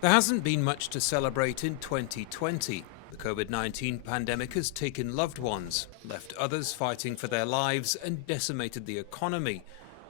There hasn't been much to celebrate in 2020. The COVID-19 pandemic has taken loved ones, left others fighting for their lives, and decimated the economy.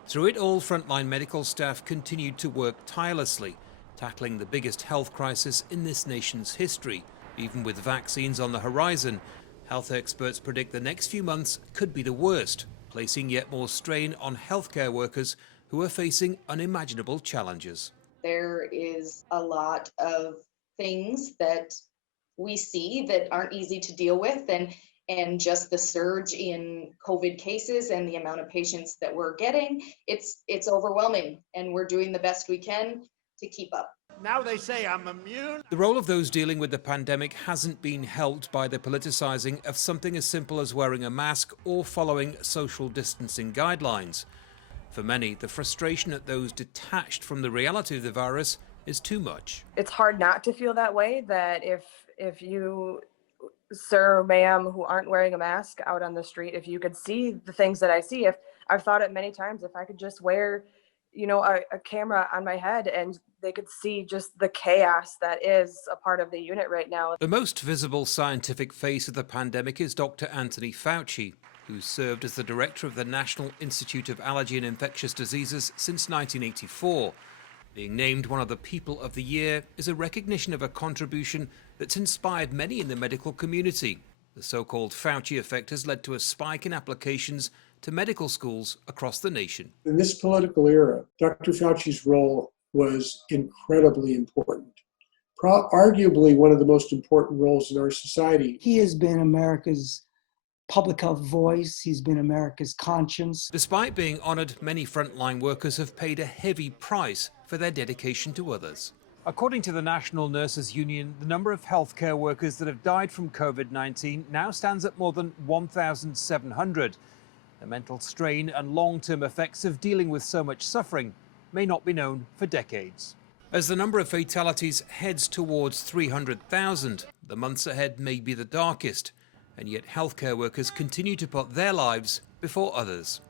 Through it all, Frontline medical staff continued to work tirelessly, tackling the biggest health crisis in this nation's history. Even with vaccines on the horizon, health experts predict the next few months could be the worst, placing yet more strain on healthcare workers who are facing unimaginable challenges. There is a lot of things that we see that aren't easy to deal with, and just the surge in COVID cases and the amount of patients that we're getting, it's overwhelming, and we're doing the best we can to keep up. Now they say I'm immune. The role of those dealing with the pandemic hasn't been helped by the politicizing of something as simple as wearing a mask or following social distancing guidelines. For many, the frustration at those detached from the reality of the virus is too much. It's hard not to feel that way, that if you, sir or ma'am, who aren't wearing a mask out on the street, if you could see the things that I see, if I've thought it many times, if I could just wear, a camera on my head and they could see just the chaos that is a part of the unit right now. The most visible scientific face of the pandemic is Dr. Anthony Fauci, who served as the director of the National Institute of Allergy and Infectious Diseases since 1984. Being named one of the People of the Year is a recognition of a contribution that's inspired many in the medical community. The so-called Fauci effect has led to a spike in applications to medical schools across the nation. In this political era, Dr. Fauci's role was incredibly important. Arguably one of the most important roles in our society. He has been America's public health voice. He's been America's conscience. Despite being honoured, many frontline workers have paid a heavy price for their dedication to others. According to the National Nurses Union, the number of healthcare workers that have died from COVID-19 now stands at more than 1,700. The mental strain and long-term effects of dealing with so much suffering may not be known for decades. As the number of fatalities heads towards 300,000, the months ahead may be the darkest, and yet healthcare workers continue to put their lives before others.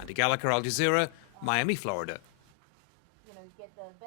Andy Gallagher, Al Jazeera, Miami, Florida.